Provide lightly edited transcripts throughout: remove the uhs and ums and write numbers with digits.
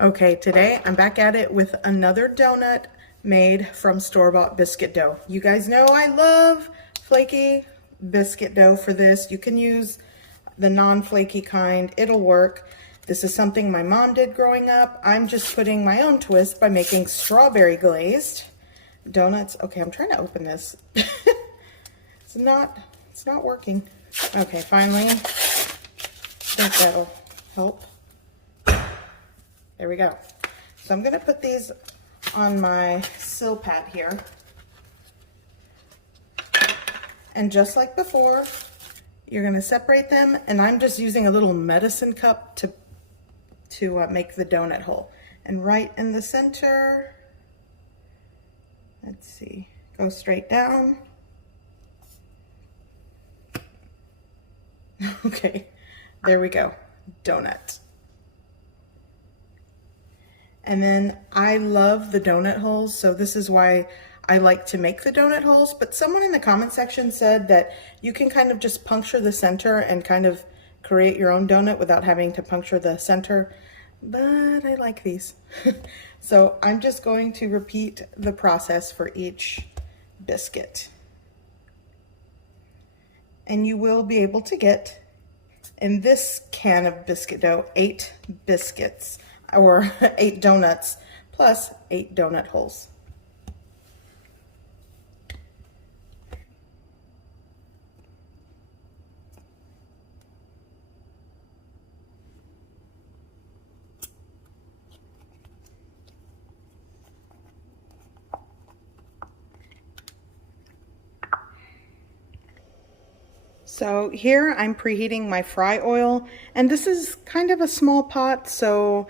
Okay, today I'm back at it with another donut made from store-bought biscuit dough. You guys know I love flaky biscuit dough for this. You can use the non-flaky kind, it'll work. This is something my mom did growing up. I'm just putting my own twist by making strawberry glazed donuts. Okay, I'm trying to open this. It's not working. Okay, finally, I think that'll help. There we go. So I'm going to put these on my sill pad here. And just like before, you're going to separate them, and I'm just using a little medicine cup to make the donut hole. And right in the center, let's see, go straight down. Okay, there we go, donut. And then I love the donut holes, so this is why I like to make the donut holes. But someone in the comment section said that you can kind of just puncture the center and kind of create your own donut without having to puncture the center. But I like these. So I'm just going to repeat the process for each biscuit. And you will be able to get, in this can of biscuit dough, 8 biscuits. Or 8 donuts plus 8 donut holes. So here I'm preheating my fry oil, and this is kind of a small pot, so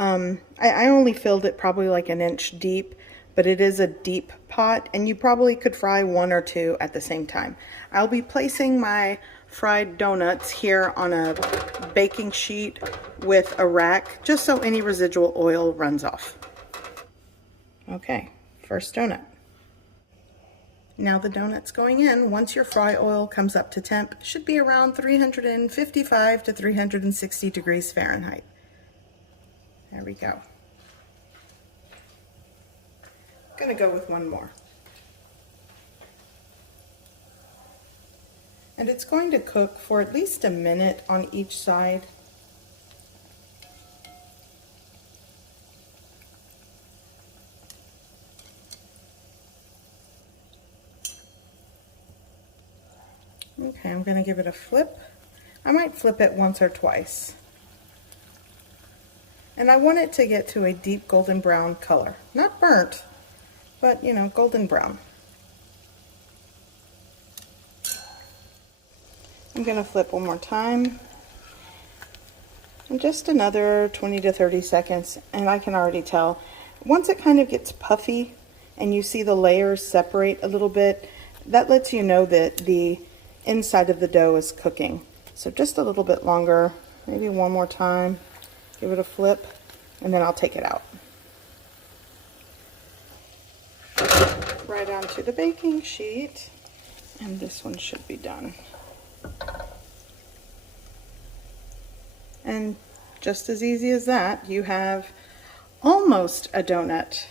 I only filled it probably like an inch deep, but it is a deep pot, and you probably could fry 1 or 2 at the same time. I'll be placing my fried donuts here on a baking sheet with a rack, just so any residual oil runs off. Okay, first donut. Now the donut's going in. Once your fry oil comes up to temp, it should be around 355 to 360 degrees Fahrenheit. There we go. Gonna go with one more. And it's going to cook for at least a minute on each side. Okay, I'm gonna give it a flip. I might flip it once or twice. And I want it to get to a deep golden brown color. Not burnt, but you know, golden brown. I'm gonna flip one more time. And just another 20 to 30 seconds, and I can already tell. Once it kind of gets puffy and you see the layers separate a little bit, that lets you know that the inside of the dough is cooking. So just a little bit longer, maybe one more time. Give it a flip, and then I'll take it out. Right onto the baking sheet, and this one should be done. And just as easy as that, you have almost a donut.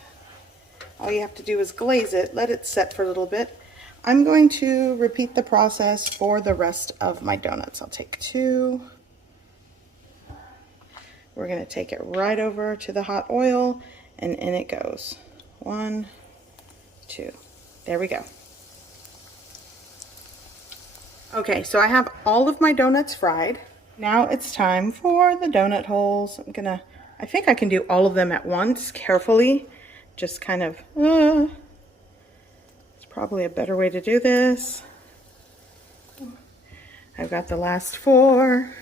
All you have to do is glaze it, let it set for a little bit. I'm going to repeat the process for the rest of my donuts. I'll take 2. We're going to take it right over to the hot oil, and in it goes. 1, 2. There we go. Okay, so I have all of my donuts fried. Now it's time for the donut holes. I think I can do all of them at once, carefully. Just kind of, it's probably a better way to do this. I've got the last 4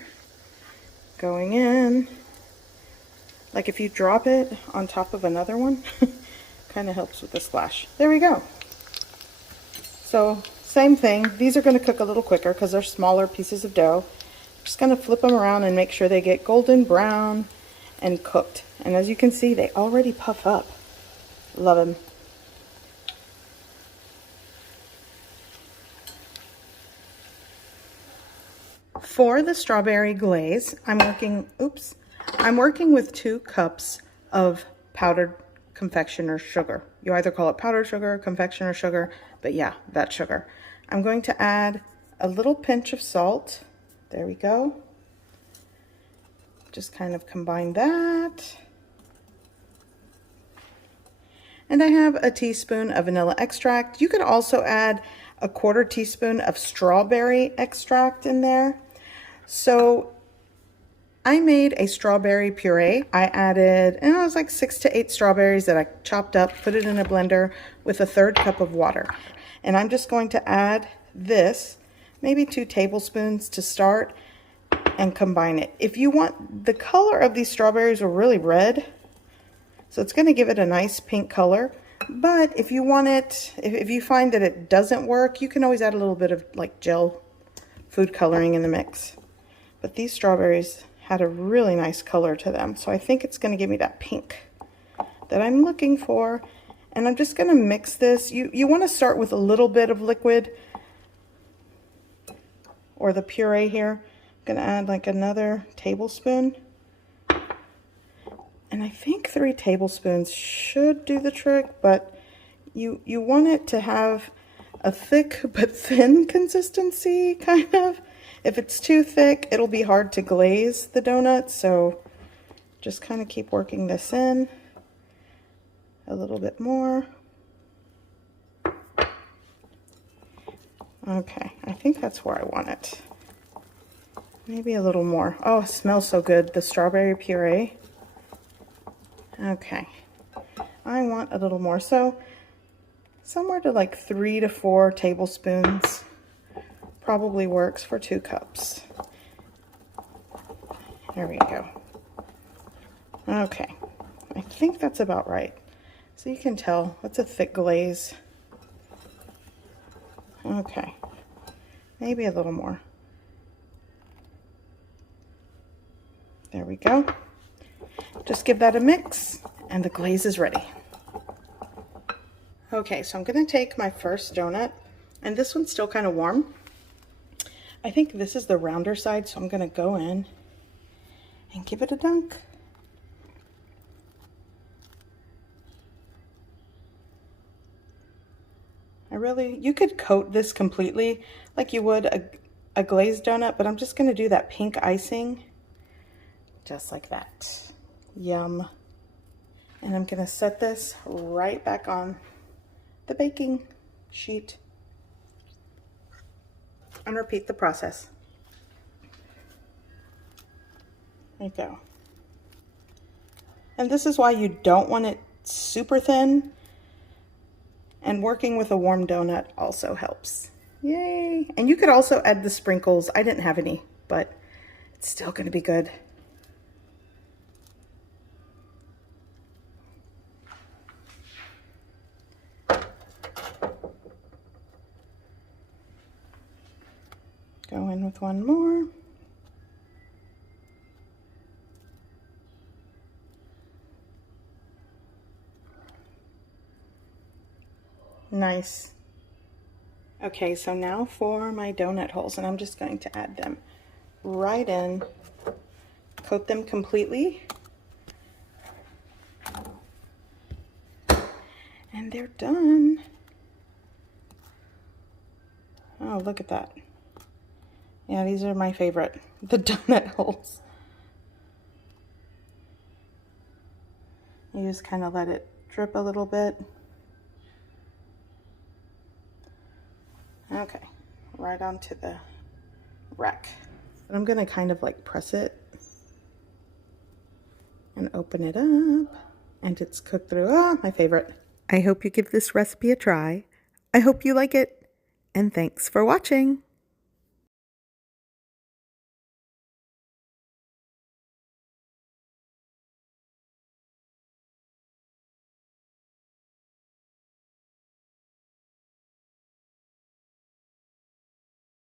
going in. Like if you drop it on top of another one, kind of helps with the splash. There we go. So same thing. These are going to cook a little quicker because they're smaller pieces of dough. Just going to flip them around and make sure they get golden brown and cooked. And as you can see, they already puff up. Love them. For the strawberry glaze, I'm working with 2 cups of powdered confectioner sugar. You either call it powdered sugar or confectioner sugar, but yeah, that sugar. I'm going to add a little pinch of salt. There we go. Just kind of combine that. And I have a teaspoon of vanilla extract. You could also add a 1/4 teaspoon of strawberry extract in there. So I made a strawberry puree. I added, it was like 6 to 8 strawberries that I chopped up, put it in a blender with 1/3 cup of water. And I'm just going to add this, maybe 2 tablespoons to start, and combine it. If you want, the color of these strawberries are really red, so it's going to give it a nice pink color. But if you want it, if you find that it doesn't work, you can always add a little bit of like gel food coloring in the mix. But these strawberries had a really nice color to them, so I think it's going to give me that pink that I'm looking for. And I'm just going to mix this. You want to start with a little bit of liquid or the puree here. I'm going to add like another tablespoon. And I think 3 tablespoons should do the trick, but you want it to have a thick but thin consistency, kind of. If it's too thick, it'll be hard to glaze the donut, so just kind of keep working this in a little bit more. Okay, I think that's where I want it. Maybe a little more. Oh, it smells so good, the strawberry puree. Okay, I want a little more, so somewhere to like 3 to 4 tablespoons probably works for 2 cups. There we go. Okay, I think that's about right. So you can tell that's a thick glaze. Okay, maybe a little more. There we go. Just give that a mix and the glaze is ready. Okay, so I'm going to take my first donut, and this one's still kind of warm. I think this is the rounder side, so I'm going to go in and give it a dunk. You could coat this completely like you would a glazed donut, but I'm just going to do that pink icing just like that. Yum. And I'm going to set this right back on the baking sheet and repeat the process. There you go. And this is why you don't want it super thin, and working with a warm donut also helps. Yay! And you could also add the sprinkles. I didn't have any, but it's still going to be good. Go in with one more. Nice. Okay, so now for my donut holes, and I'm just going to add them right in, coat them completely, and they're done. Oh, look at that. Yeah, these are my favorite, the donut holes. You just kind of let it drip a little bit. Okay, right onto the rack. I'm going to kind of like press it and open it up, and it's cooked through. Ah, my favorite. I hope you give this recipe a try. I hope you like it, and thanks for watching.